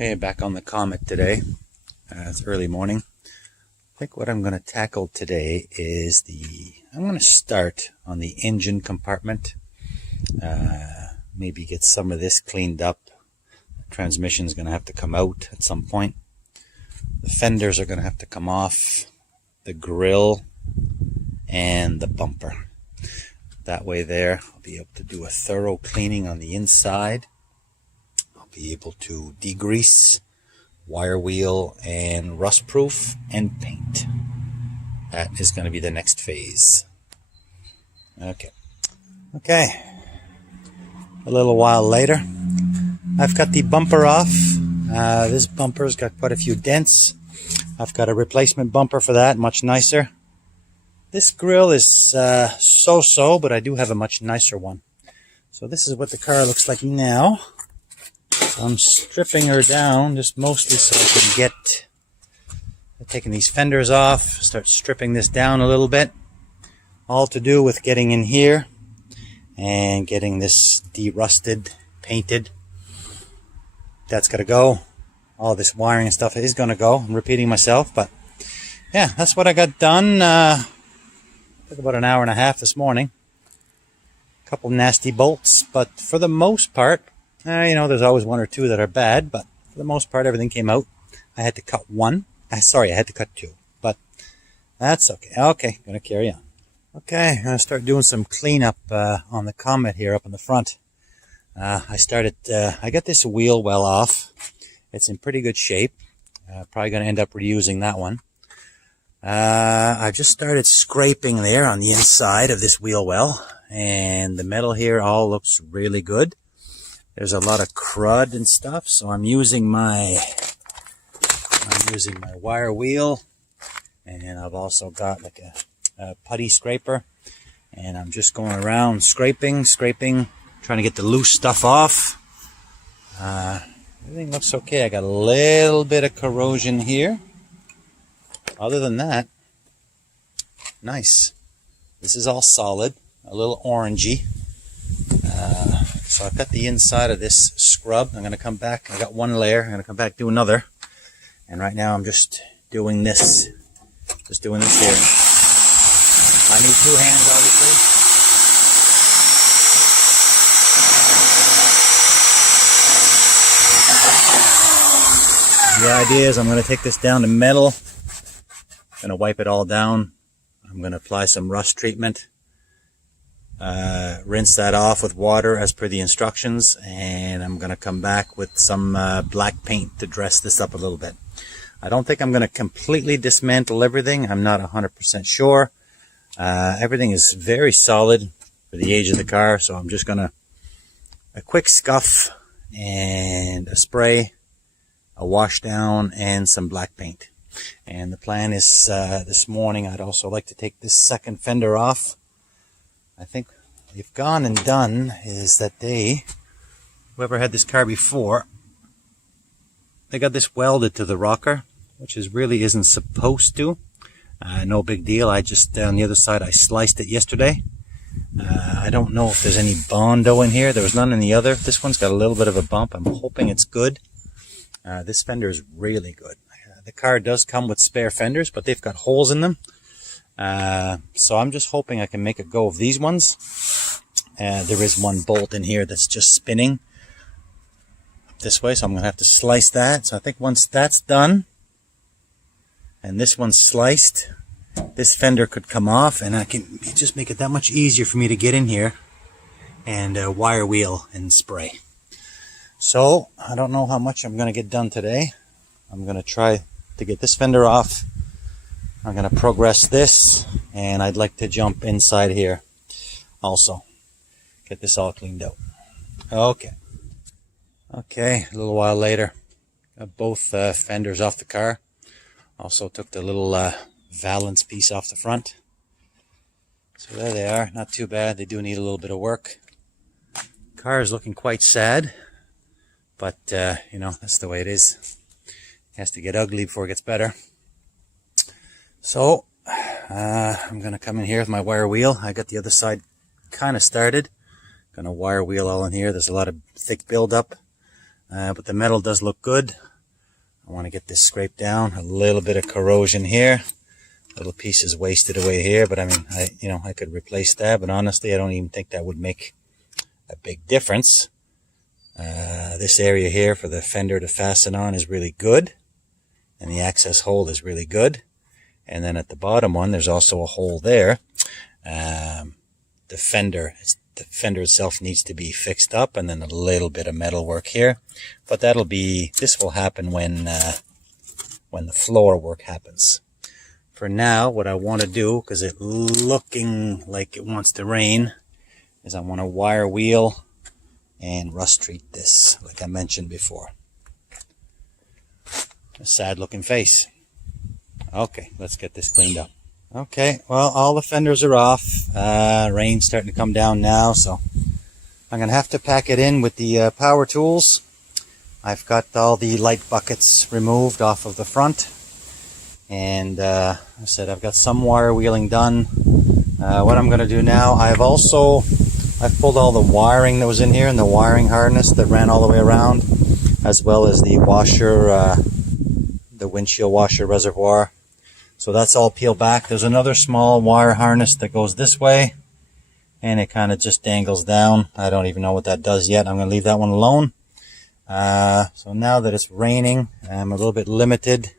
Okay, back on the Comet today. It's early morning. I think what I'm going to tackle today is I'm going to start on the engine compartment. Maybe get some of this cleaned up. The transmission's going to have to come out at some point. The fenders are going to have to come off. The grill and the bumper. That way there, I'll be able to do a thorough cleaning on the inside. Be able to degrease, wire wheel, and rust proof and paint. That is going to be the next phase. Okay. A little while later, I've got the bumper off. This bumper's got quite a few dents. I've got a replacement bumper for that, much nicer. This grill is so-so, but I do have a much nicer one. So this is what the car looks like now. I'm stripping her down just mostly so I can get taking these fenders off, start stripping this down a little bit. All to do with getting in here and getting this de-rusted, painted. That's got to go. All this wiring and stuff is going to go. I'm repeating myself, but yeah, that's what I got done. Took about an hour and a half this morning. A couple nasty bolts, but for the most part, there's always one or two that are bad, but for the most part, everything came out. I had to cut one. I had to cut two, but that's okay. Okay, going to carry on. Okay, I'm going to start doing some cleanup on the Comet here up in the front. I got this wheel well off. It's in pretty good shape. Probably going to end up reusing that one. I just started scraping there on the inside of this wheel well, and the metal here all looks really good. There's a lot of crud and stuff, so I'm using my wire wheel, and I've also got like a putty scraper, and I'm just going around scraping, trying to get the loose stuff off. Everything looks okay. I got a little bit of corrosion here. Other than that, nice. This is all solid, a little orangey. So I've got the inside of this scrub. I'm going to come back. I got one layer. I'm going to come back, do another. And right now I'm just doing this. Just doing this here. I need two hands, obviously. The idea is I'm going to take this down to metal. I'm going to wipe it all down. I'm going to apply some rust treatment. Rinse that off with water as per the instructions, and I'm going to come back with some black paint to dress this up a little bit. I don't think I'm going to completely dismantle everything. I'm not 100% sure. Everything is very solid for the age of the car, so I'm just going to a quick scuff and a spray, a wash down, and some black paint. And the plan is this morning I'd also like to take this second fender off. I think what they've gone and done is that whoever had this car before, they got this welded to the rocker, which really isn't supposed to. No big deal. I just, on the other side, I sliced it yesterday. I don't know if there's any Bondo in here. There was none in the other. This one's got a little bit of a bump. I'm hoping it's good. This fender is really good. The car does come with spare fenders, but they've got holes in them. So I'm just hoping I can make a go of these ones. There is one bolt in here that's just spinning this way, so I'm going to have to slice that. So I think once that's done, and this one's sliced, this fender could come off, and I can just make it that much easier for me to get in here and wire wheel and spray. So I don't know how much I'm going to get done today. I'm going to try to get this fender off. I'm going to progress this, and I'd like to jump inside here also. Get this all cleaned out. Okay, a little while later, got both fenders off the car. Also took the little valance piece off the front. So there they are, not too bad. They do need a little bit of work. Car is looking quite sad, but that's the way it is. It has to get ugly before it gets better. So I'm going to come in here with my wire wheel. I got the other side kind of started. Going to wire wheel all in here. There's a lot of thick buildup, but the metal does look good. I want to get this scraped down. A little bit of corrosion here. Little pieces wasted away here, but I mean, I could replace that, but honestly, I don't even think that would make a big difference. This area here for the fender to fasten on is really good, and the access hole is really good. And then at the bottom one, there's also a hole there. The fender itself needs to be fixed up, and then a little bit of metal work here. But this will happen when the floor work happens. For now, what I want to do, because it's looking like it wants to rain, is I want to wire wheel and rust treat this, like I mentioned before. A sad looking face. Okay, let's get this cleaned up. Okay, well, all the fenders are off. Rain's starting to come down now, so I'm going to have to pack it in with the power tools. I've got all the light buckets removed off of the front. And I said I've got some wire wheeling done. What I'm going to do now, I've pulled all the wiring that was in here and the wiring harness that ran all the way around, as well as the washer, the windshield washer reservoir. So that's all peeled back. There's another small wire harness that goes this way, and it kind of just dangles down. I don't even know what that does yet. I'm going to leave that one alone. So now that it's raining, I'm a little bit limited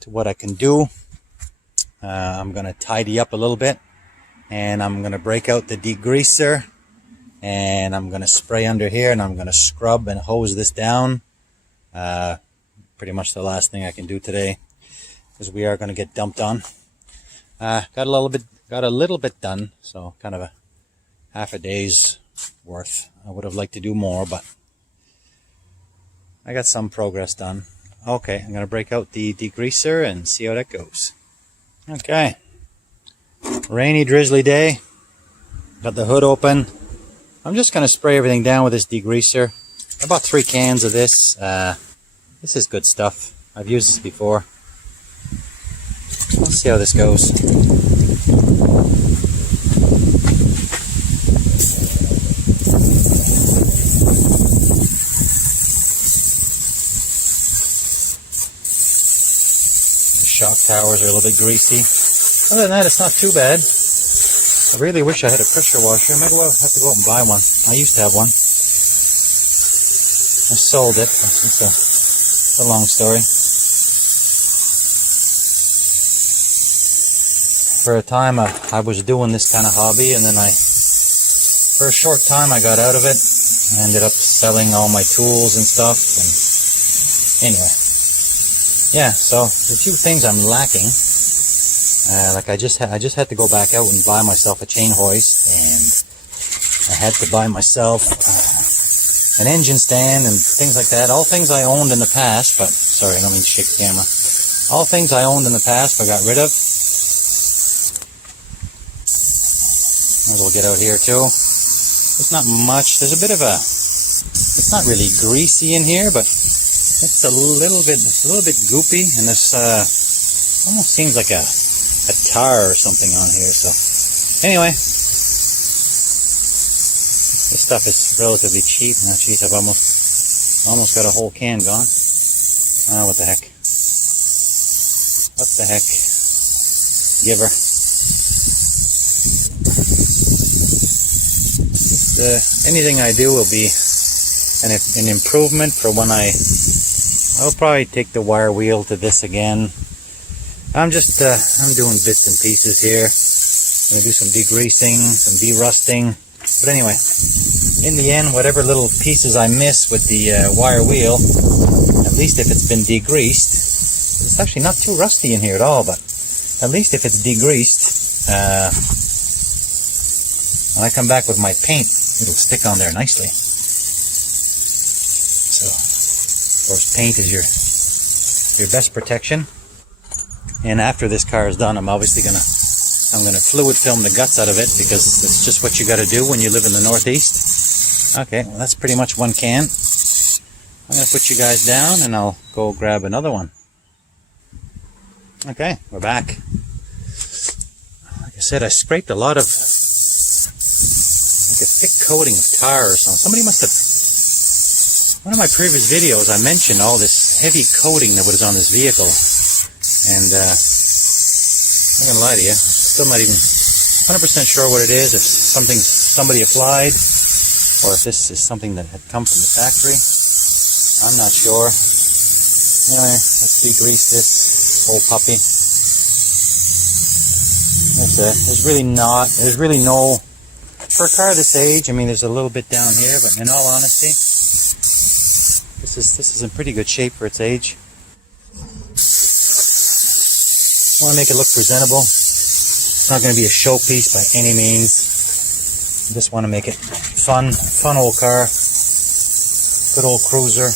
to what I can do. I'm going to tidy up a little bit, and I'm going to break out the degreaser, and I'm going to spray under here, and I'm going to scrub and hose this down. Pretty much the last thing I can do today, because we are going to get dumped on. Got a little bit done, so kind of a half a day's worth. I would have liked to do more, but I got some progress done. Okay, I'm going to break out the degreaser and see how that goes. Okay, rainy, drizzly day. Got the hood open. I'm just going to spray everything down with this degreaser. I bought 3 cans of this. This is good stuff. I've used this before. Let's see how this goes. Shock towers are a little bit greasy. Other than that, it's not too bad. I really wish I had a pressure washer. Maybe I'll have to go out and buy one. I used to have one. I sold it. It's a long story. For a time, I was doing this kind of hobby, and then for a short time, I got out of it. I ended up selling all my tools and stuff. And anyway. Yeah, so the 2 things I'm lacking, like I just had to go back out and buy myself a chain hoist, and I had to buy myself an engine stand and things like that. All things I owned in the past, but sorry, I don't mean to shake the camera. All things I owned in the past, but got rid of. Might as well get out here too. There's not much. There's a bit of it's not really greasy in here, but it's a little bit goopy, and this almost seems like a tar or something on here. So anyway, this stuff is relatively cheap. Now, geez, I've almost got a whole can gone. What the heck? What the heck? Giver. Anything I do will be an improvement for when I'll probably take the wire wheel to this again. I'm doing bits and pieces here. I'm going to do some degreasing, some derusting. But anyway, in the end, whatever little pieces I miss with the wire wheel, at least if it's been degreased, it's actually not too rusty in here at all, but at least if it's degreased, when I come back with my paint, it'll stick on there nicely. So, of course, paint is your best protection. And after this car is done, I'm obviously I'm gonna fluid film the guts out of it, because it's just what you got to do when you live in the Northeast. Okay, well, that's pretty much 1 can. I'm gonna put you guys down, and I'll go grab another one. Okay, we're back. Like I said, I scraped a lot of like a thick coating of tar or something. Somebody must have. One of my previous videos, I mentioned all this heavy coating that was on this vehicle. And I'm not gonna lie to you, still not even 100% sure what it is, if somebody applied, or if this is something that had come from the factory. I'm not sure. Anyway, let's degrease this old puppy. That's it. There's really no, for a car this age, I mean, there's a little bit down here, but in all honesty, this is in pretty good shape for its age. I want to make it look presentable. It's not going to be a showpiece by any means. I just want to make it fun old car, good old cruiser.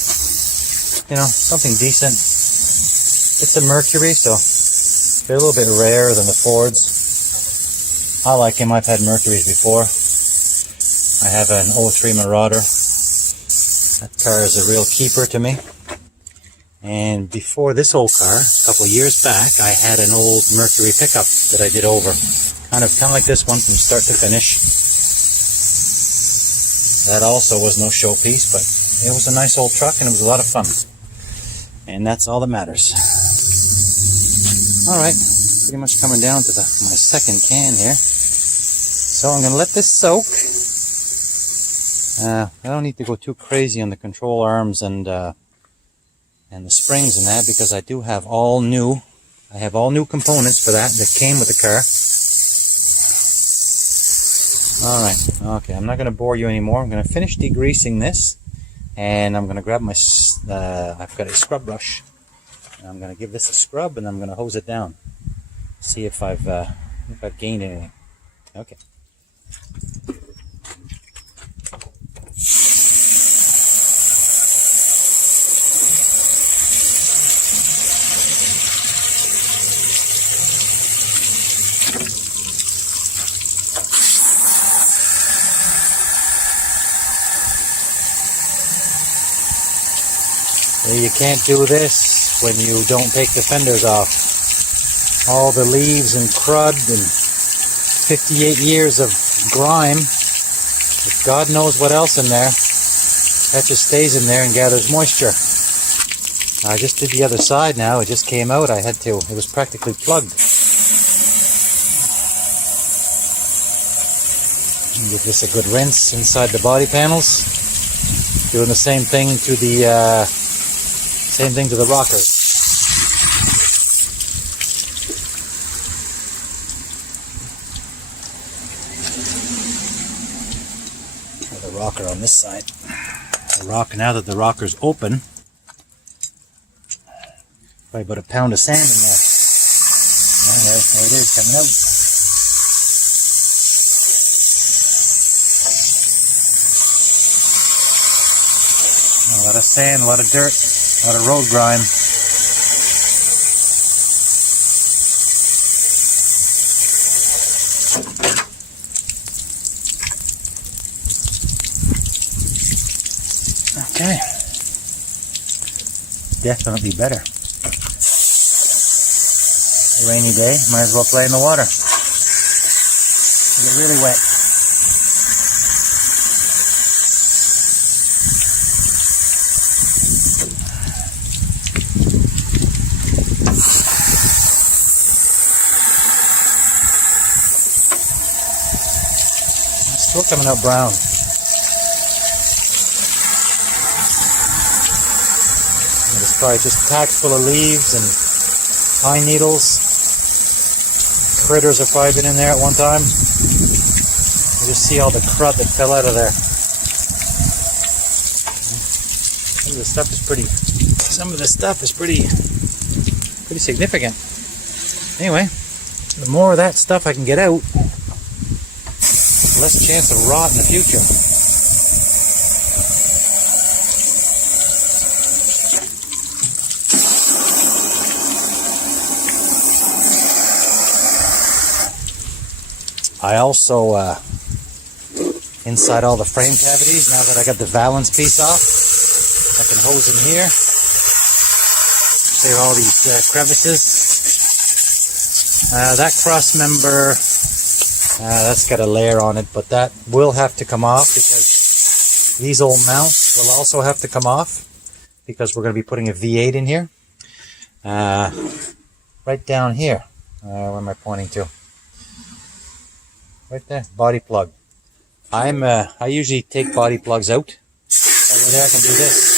You know, something decent. It's a Mercury, so it's a little bit rarer than the Fords. I like him. I've had Mercuries before. I have an 03 Marauder. That car is a real keeper to me. And before this old car, a couple of years back, I had an old Mercury pickup that I did over. Kind of like this one from start to finish. That also was no showpiece, but it was a nice old truck and it was a lot of fun. And that's all that matters. Alright, pretty much coming down to my second can here. So I'm going to let this soak. I don't need to go too crazy on the control arms and the springs and that, because I do have all new components for that came with the car. Alright, okay, I'm not going to bore you anymore. I'm going to finish degreasing this, and I'm going to grab my, I've got a scrub brush, and I'm going to give this a scrub, and I'm going to hose it down. See if I've gained anything. Okay. You can't do this when you don't take the fenders off. All the leaves and crud and 58 years of grime, with God knows what else in there, that just stays in there and gathers moisture. I just did the other side now. It just came out. It was practically plugged. Give this a good rinse inside the body panels. Doing the same thing to the rockers. The rocker on this side. Now that the rocker's open, probably about a pound of sand in there. There it is, coming out. A lot of sand, a lot of dirt. A lot of road grime. Okay. Definitely better. A rainy day, might as well play in the water. Get really wet. Still coming out brown. It's probably just packed full of leaves and pine needles. Critters have probably been in there at one time. You just see all the crud that fell out of there. Some of the stuff is pretty significant. Anyway, the more of that stuff I can get out, less chance of rot in the future. I also, inside all the frame cavities, now that I got the valance piece off, I can hose in here, clear all these crevices. That cross member, that's got a layer on it, but that will have to come off because these old mounts will also have to come off. because we're going to be putting a V8 in here. Right down here. Where am I pointing to? Right there, body plug. I usually take body plugs out. Over there I can do this.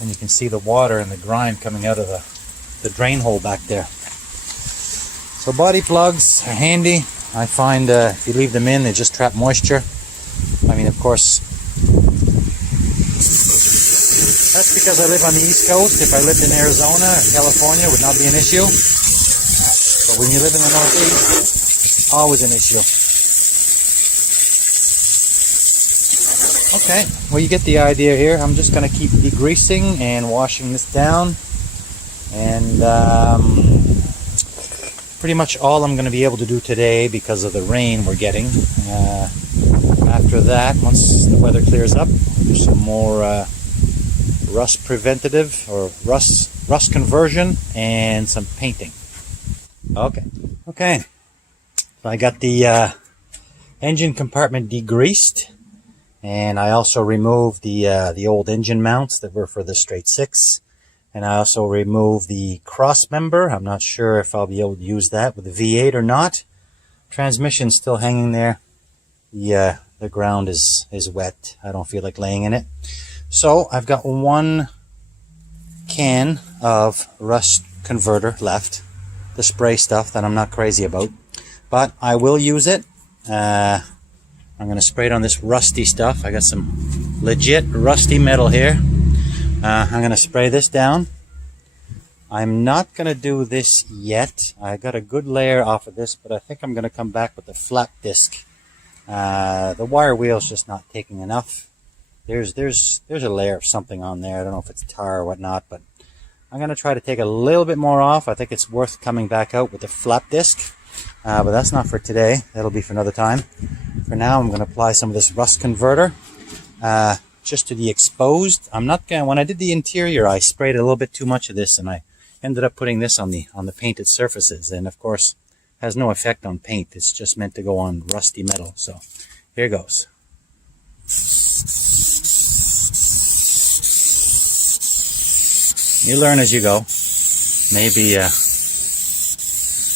And you can see the water and the grime coming out of the drain hole back there. So body plugs are handy. I find if you leave them in, they just trap moisture. I mean, of course, that's because I live on the East Coast. If I lived in Arizona or California, it would not be an issue. But when you live in the Northeast, always an issue. Okay, well, you get the idea here. I'm just going to keep degreasing and washing this down. And pretty much all I'm going to be able to do today because of the rain we're getting. After that, once the weather clears up, do some more rust preventative or rust conversion and some painting. Okay. So I got the engine compartment degreased, and I also removed the old engine mounts that were for the straight six, and I also removed the cross member. I'm not sure if I'll be able to use that with the V8 or not. Transmission's still hanging there. The ground is wet. I don't feel like laying in it. So I've got one can of rust converter left, the spray stuff that I'm not crazy about, but I will use it. I'm going to spray it on this rusty stuff. I got some legit rusty metal here. I'm going to spray this down. I'm not going to do this yet. I got a good layer off of this, but I think I'm going to come back with the flat disc. The wire wheel's just not taking enough. There's a layer of something on there. I don't know if it's tar or whatnot, but I'm going to try to take a little bit more off. I think it's worth coming back out with the flap disc, but that's not for today. That'll be for another time. For now, I'm going to apply some of this rust converter just to the exposed. I'm not going. When I did the interior, I sprayed a little bit too much of this, and I ended up putting this on the painted surfaces, and of course, has no effect on paint. It's just meant to go on rusty metal. So here goes. You learn as you go. Maybe let's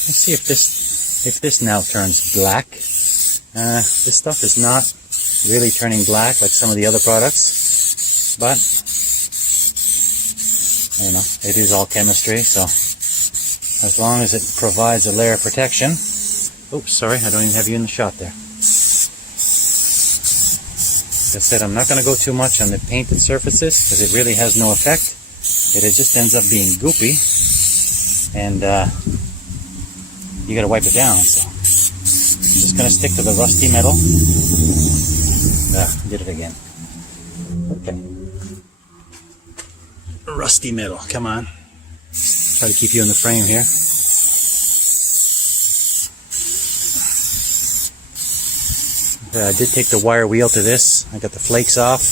see if this now turns black. This stuff is not really turning black like some of the other products, but you know, it is all chemistry, so as long as it provides a layer of protection. Oops, sorry, I don't even have you in the shot there. Like I said, I'm not going to go too much on the painted surfaces because it really has no effect. It just ends up being goopy, and you got to wipe it down. So I'm just going to stick to the rusty metal. Did it again. Okay. Rusty metal. Come on. Try to keep you in the frame here. I did take the wire wheel to this. I got the flakes off.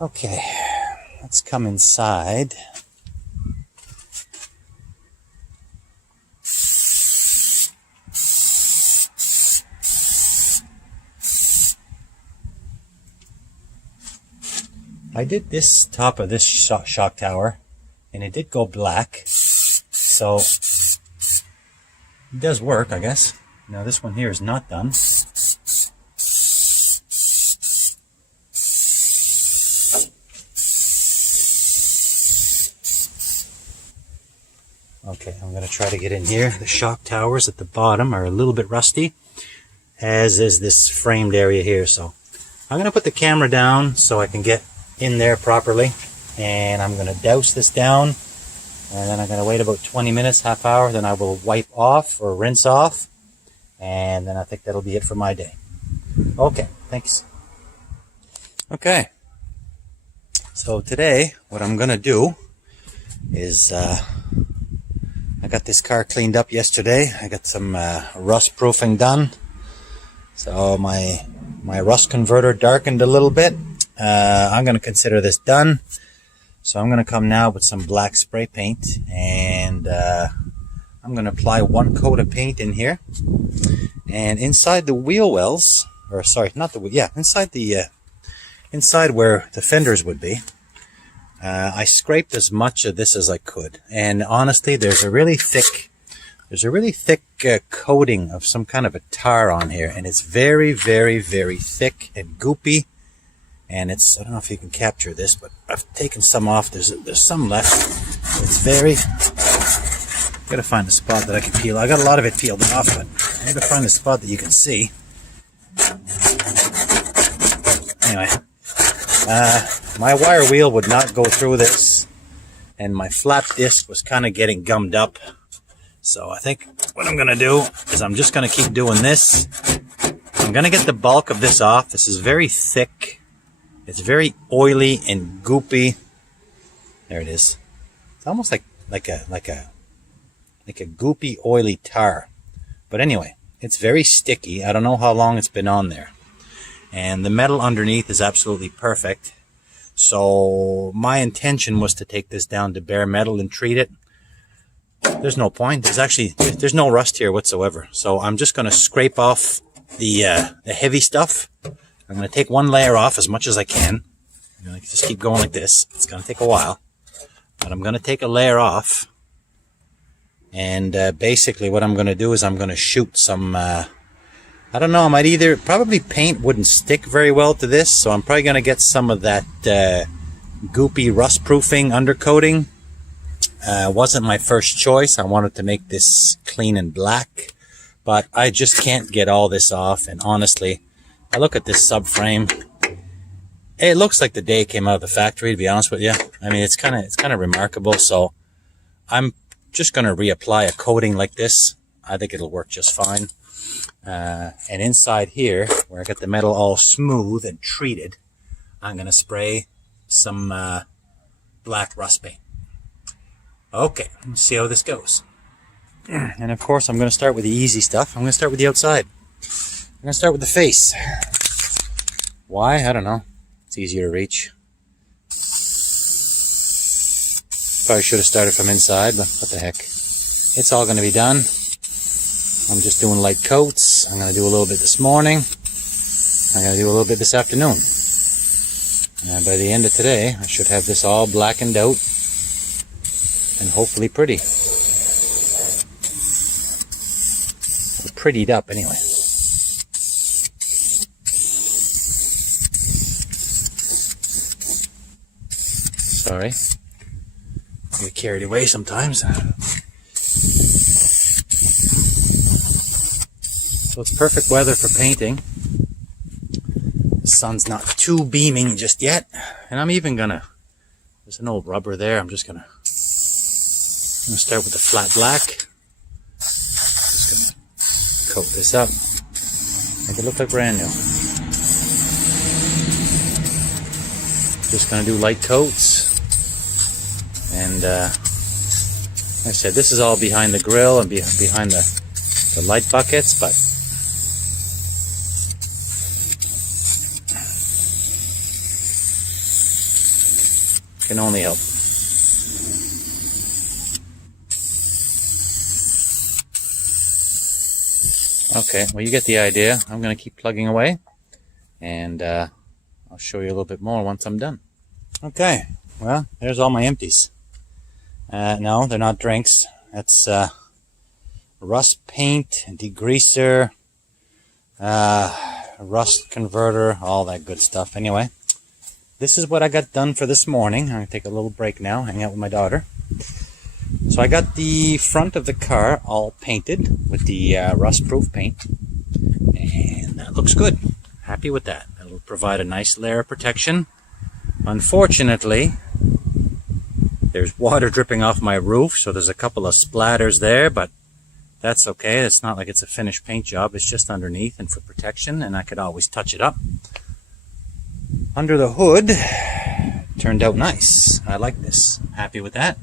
Okay, let's come inside. I did this top of this shock tower, and it did go black, so it does work, I guess. Now this one here is not done. Okay, I'm going to try to get in here. The shock towers at the bottom are a little bit rusty, as is this framed area here. So I'm going to put the camera down so I can get in there properly, and I'm going to douse this down, and then I'm going to wait about 20 minutes, half hour, then I will wipe off or rinse off, and then I think that'll be it for my day. Okay, thanks. Okay, so today what I'm going to do is I got this car cleaned up yesterday. I got some rust proofing done. So my rust converter darkened a little bit. I'm going to consider this done. So I'm going to come now with some black spray paint, and I'm going to apply one coat of paint in here. And inside the wheel wells, or sorry, not the wheel, yeah, inside where the fenders would be, I scraped as much of this as I could. And honestly, there's a really thick coating of some kind of a tar on here, and it's very, very, very thick and goopy. And it's, I don't know if you can capture this, but I've taken some off. There's some left. It's very, gotta find a spot that I can peel. I got a lot of it peeled off, but I gotta find a spot that you can see. Anyway, my wire wheel would not go through this, and my flat disc was kind of getting gummed up. So I think what I'm gonna do is I'm just gonna keep doing this. I'm gonna get the bulk of this off. This is very thick. It's very oily and goopy. There it is. It's almost like a goopy, oily tar. But anyway, it's very sticky. I don't know how long it's been on there. And the metal underneath is absolutely perfect. So my intention was to take this down to bare metal and treat it. There's no point. There's no rust here whatsoever. So I'm just going to scrape off the heavy stuff. I'm going to take one layer off as much as I can. I'm going to just keep going like this. It's going to take a while. But I'm going to take a layer off. And basically what I'm going to do is I'm going to shoot some, I don't know, probably paint wouldn't stick very well to this. So I'm probably going to get some of that goopy rust proofing undercoating. Wasn't my first choice. I wanted to make this clean and black. But I just can't get all this off. And honestly, I look at this subframe. It looks like the day it came out of the factory, to be honest with you. I mean, it's kind of remarkable. So I'm just going to reapply a coating like this. I think it'll work just fine. And inside here, where I got the metal all smooth and treated, I'm going to spray some black rust paint. Okay, let's see how this goes. And of course, I'm going to start with the easy stuff. I'm going to start with the outside. I'm going to start with the face. Why? I don't know. It's easier to reach. Probably should have started from inside, but what the heck. It's all going to be done. I'm just doing light coats. I'm going to do a little bit this morning. I'm going to do a little bit this afternoon. And by the end of today, I should have this all blackened out and hopefully pretty. Or prettied up anyway. Sorry. I get carried away sometimes. So it's perfect weather for painting. The sun's not too beaming just yet. And I'm even gonna, there's an old rubber there. I'm gonna start with the flat black. Just gonna coat this up. Make it look like brand new. Just gonna do light coats. And like I said, this is all behind the grill and behind the light buckets, but can only help. Okay, well, you get the idea. I'm going to keep plugging away, and I'll show you a little bit more once I'm done. Okay, well, there's all my empties. No, they're not drinks. That's rust paint, degreaser, rust converter, all that good stuff. Anyway, this is what I got done for this morning. I'm going to take a little break now, hang out with my daughter. So I got the front of the car all painted with the rust-proof paint, and that looks good. Happy with that. It'll provide a nice layer of protection. Unfortunately, there's water dripping off my roof, so there's a couple of splatters there, but that's okay. It's not like it's a finished paint job. It's just underneath and for protection, and I could always touch it up. Under the hood, turned out nice. I like this. Happy with that.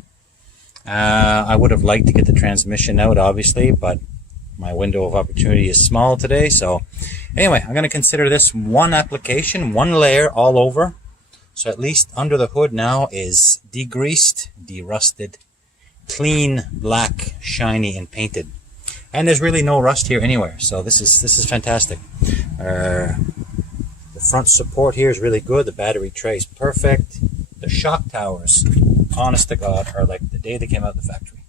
I would have liked to get the transmission out, obviously, but my window of opportunity is small today. So anyway, I'm going to consider this one application, one layer all over. So at least under the hood now is degreased, derusted, clean, black, shiny, and painted. And there's really no rust here anywhere, so this is fantastic. The front support here is really good. The battery tray is perfect. The shock towers, honest to God, are like the day they came out of the factory.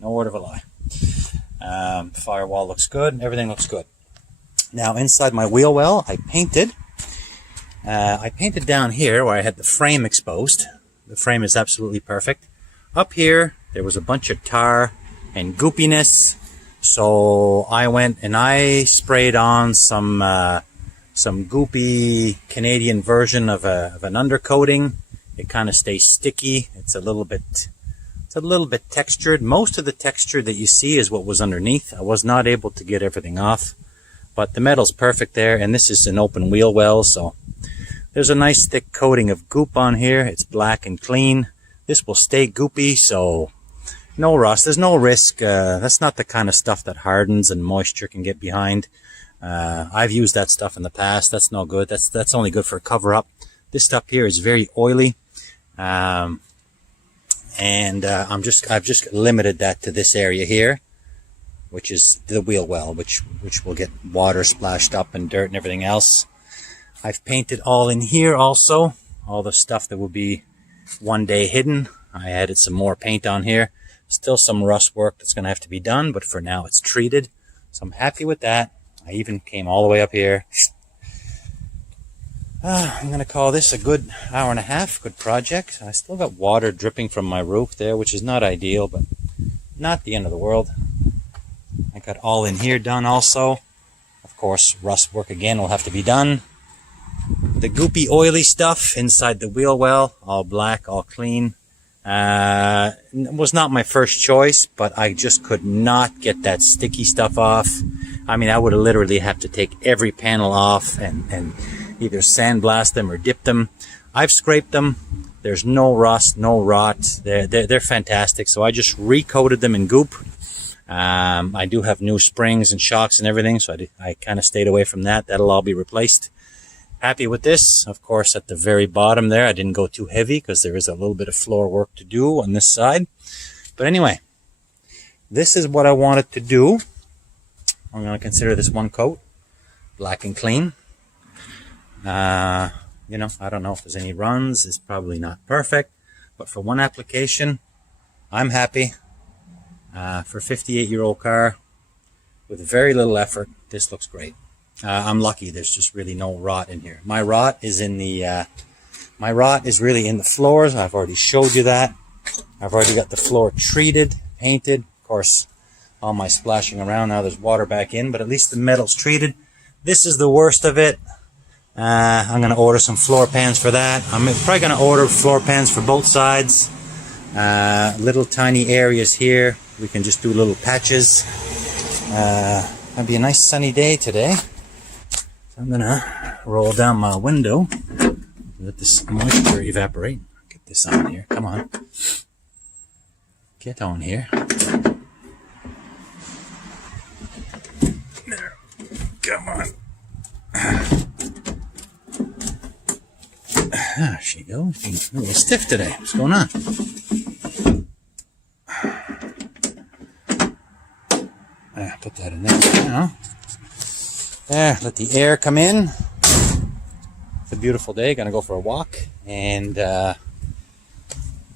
No word of a lie. Firewall looks good. Everything looks good. Now inside my wheel well, I painted down here where I had the frame exposed. The frame is absolutely perfect. Up here, there was a bunch of tar and goopiness. So I went and I sprayed on some goopy Canadian version of an undercoating. It kind of stays sticky. It's a little bit textured. Most of the texture that you see is what was underneath. I was not able to get everything off, but the metal's perfect there. And this is an open wheel well, so there's a nice thick coating of goop on here. It's black and clean. This will stay goopy, so no rust. There's no risk. That's not the kind of stuff that hardens and moisture can get behind. I've used that stuff in the past. That's no good. That's only good for a cover up. This stuff here is very oily. I've just limited that to this area here, which is the wheel well, which will get water splashed up and dirt and everything else. I've painted all in here also, all the stuff that will be one day hidden. I added some more paint on here. Still some rust work that's going to have to be done, but for now it's treated. So I'm happy with that. I even came all the way up here. I'm going to call this a good hour and a half, good project. I still got water dripping from my roof there, which is not ideal, but not the end of the world. I got all in here done also. Of course, rust work again will have to be done. The goopy, oily stuff inside the wheel well, all black, all clean. Was not my first choice, but I just could not get that sticky stuff off. I mean, I would literally have to take every panel off and either sandblast them or dip them. I've scraped them. There's no rust, no rot. They're fantastic. So I just recoated them in goop. I do have new springs and shocks and everything, so I kind of stayed away from that. That'll all be replaced. Happy with this. Of course, at the very bottom there, I didn't go too heavy because there is a little bit of floor work to do on this side. But anyway, this is what I wanted to do. I'm going to consider this one coat, black and clean. I don't know if there's any runs. It's probably not perfect, but for one application, I'm happy. For a 58-year-old car with very little effort, this looks great. I'm lucky. There's just really no rot in here. My rot is really in the floors. I've already showed you that. I've already got the floor treated, painted. Of course, all my splashing around now, there's water back in, but at least the metal's treated. This is the worst of it. I'm going to order some floor pans for that. I'm probably going to order floor pans for both sides. Little tiny areas here. We can just do little patches. It'll be a nice sunny day today. So I'm going to roll down my window. Let this moisture evaporate. Get this on here. Come on. Get on here. There. Come on. There she goes. She's a little stiff today. What's going on? Put that in there now. There, let the air come in. It's a beautiful day. Gonna go for a walk. And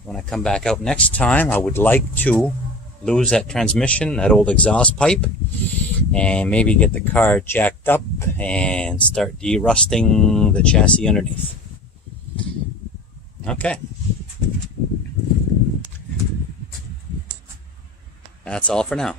when I come back out next time, I would like to lose that transmission, that old exhaust pipe, and maybe get the car jacked up and start de-rusting the chassis underneath. Okay. That's all for now.